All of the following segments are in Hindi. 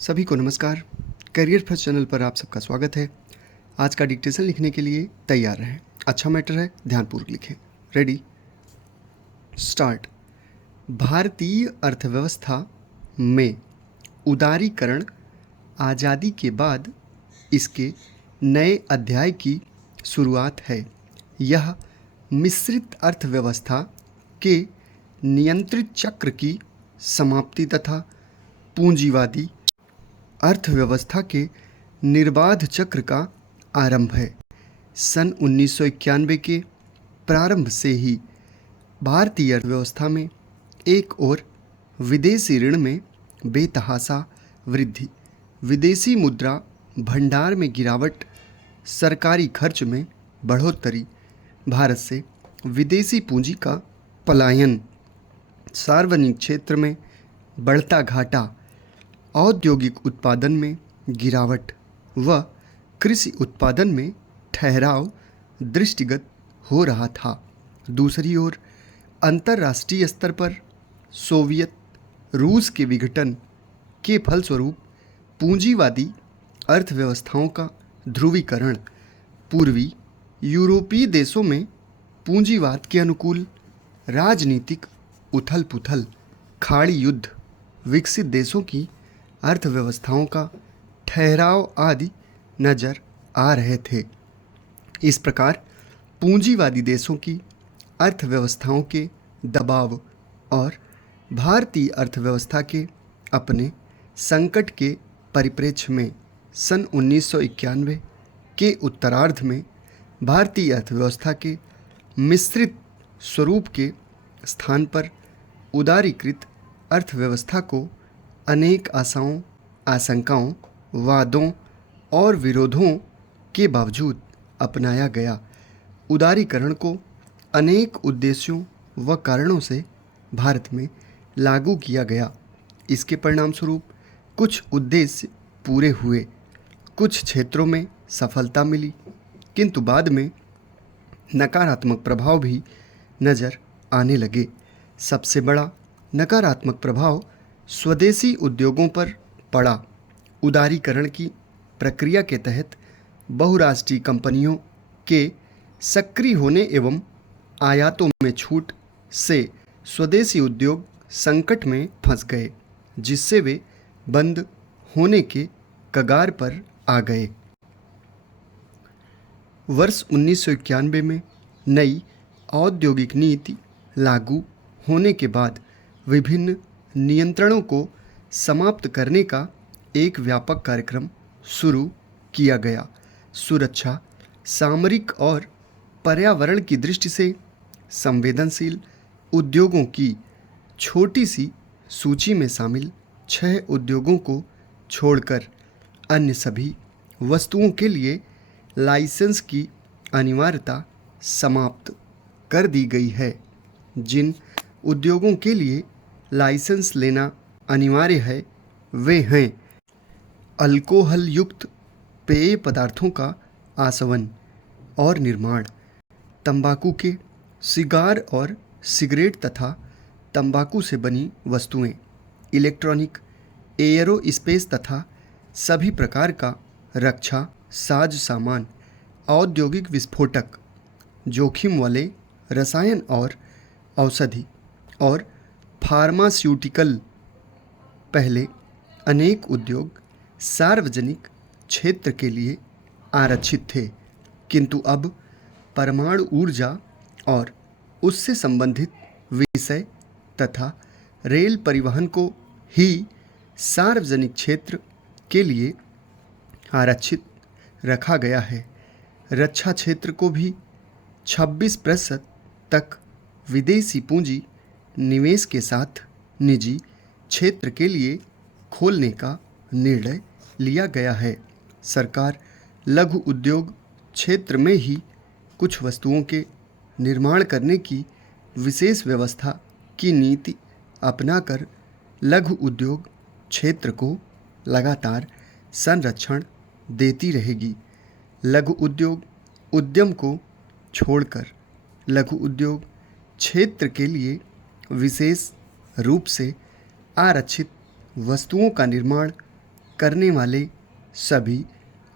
सभी को नमस्कार। करियर फर्स्ट चैनल पर आप सबका स्वागत है। आज का डिक्टेशन लिखने के लिए तैयार रहें। अच्छा मैटर है, ध्यानपूर्वक लिखें। Ready, start. भारतीय अर्थव्यवस्था में उदारीकरण आज़ादी के बाद इसके नए अध्याय की शुरुआत है। यह मिश्रित अर्थव्यवस्था के नियंत्रित चक्र की समाप्ति तथा पूंजीवादी अर्थव्यवस्था के निर्बाध चक्र का आरंभ है। सन 1991 के प्रारंभ से ही भारतीय अर्थव्यवस्था में एक ओर विदेशी ऋण में बेतहाशा वृद्धि, विदेशी मुद्रा भंडार में गिरावट, सरकारी खर्च में बढ़ोतरी, भारत से विदेशी पूंजी का पलायन, सार्वजनिक क्षेत्र में बढ़ता घाटा, औद्योगिक उत्पादन में गिरावट व कृषि उत्पादन में ठहराव दृष्टिगत हो रहा था। दूसरी ओर अंतर्राष्ट्रीय स्तर पर सोवियत रूस के विघटन के फलस्वरूप पूंजीवादी अर्थव्यवस्थाओं का ध्रुवीकरण, पूर्वी यूरोपीय देशों में पूंजीवाद के अनुकूल राजनीतिक उथल पुथल, खाड़ी युद्ध, विकसित देशों की अर्थव्यवस्थाओं का ठहराव आदि नज़र आ रहे थे। इस प्रकार पूंजीवादी देशों की अर्थव्यवस्थाओं के दबाव और भारतीय अर्थव्यवस्था के अपने संकट के परिप्रेक्ष्य में सन 1991 के उत्तरार्ध में भारतीय अर्थव्यवस्था के मिश्रित स्वरूप के स्थान पर उदारीकृत अर्थव्यवस्था को अनेक आशाओं, आशंकाओं, वादों और विरोधों के बावजूद अपनाया गया। उदारीकरण को अनेक उद्देश्यों व कारणों से भारत में लागू किया गया। इसके परिणामस्वरूप कुछ उद्देश्य पूरे हुए, कुछ क्षेत्रों में सफलता मिली, किंतु बाद में नकारात्मक प्रभाव भी नज़र आने लगे। सबसे बड़ा नकारात्मक प्रभाव स्वदेशी उद्योगों पर पड़ा। उदारीकरण की प्रक्रिया के तहत बहुराष्ट्रीय कंपनियों के सक्रिय होने एवं आयातों में छूट से स्वदेशी उद्योग संकट में फंस गए, जिससे वे बंद होने के कगार पर आ गए। वर्ष 1991 में नई औद्योगिक नीति लागू होने के बाद विभिन्न नियंत्रणों को समाप्त करने का एक व्यापक कार्यक्रम शुरू किया गया। सुरक्षा, सामरिक और पर्यावरण की दृष्टि से संवेदनशील उद्योगों की छोटी सी सूची में शामिल 6 उद्योगों को छोड़कर अन्य सभी वस्तुओं के लिए लाइसेंस की अनिवार्यता समाप्त कर दी गई है। जिन उद्योगों के लिए लाइसेंस लेना अनिवार्य है वे हैं अल्कोहल युक्त पेय पदार्थों का आसवन और निर्माण, तंबाकू के सिगार और सिगरेट तथा तंबाकू से बनी वस्तुएं, इलेक्ट्रॉनिक, एयरोस्पेस तथा सभी प्रकार का रक्षा साज सामान, औद्योगिक विस्फोटक, जोखिम वाले रसायन और औषधि और फार्मास्यूटिकल। पहले अनेक उद्योग सार्वजनिक क्षेत्र के लिए आरक्षित थे, किंतु अब परमाणु ऊर्जा और उससे संबंधित विषय तथा रेल परिवहन को ही सार्वजनिक क्षेत्र के लिए आरक्षित रखा गया है। रक्षा क्षेत्र को भी 26% तक विदेशी पूंजी निवेश के साथ निजी क्षेत्र के लिए खोलने का निर्णय लिया गया है। सरकार लघु उद्योग क्षेत्र में ही कुछ वस्तुओं के निर्माण करने की विशेष व्यवस्था की नीति अपनाकर लघु उद्योग क्षेत्र को लगातार संरक्षण देती रहेगी। लघु उद्योग उद्यम को छोड़कर लघु उद्योग क्षेत्र के लिए विशेष रूप से आरक्षित वस्तुओं का निर्माण करने वाले सभी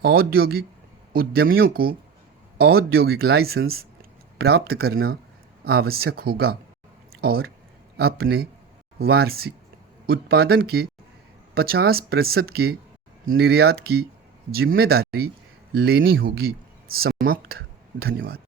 औद्योगिक उद्यमियों को औद्योगिक लाइसेंस प्राप्त करना आवश्यक होगा और अपने वार्षिक उत्पादन के 50% के निर्यात की जिम्मेदारी लेनी होगी। समाप्त। धन्यवाद।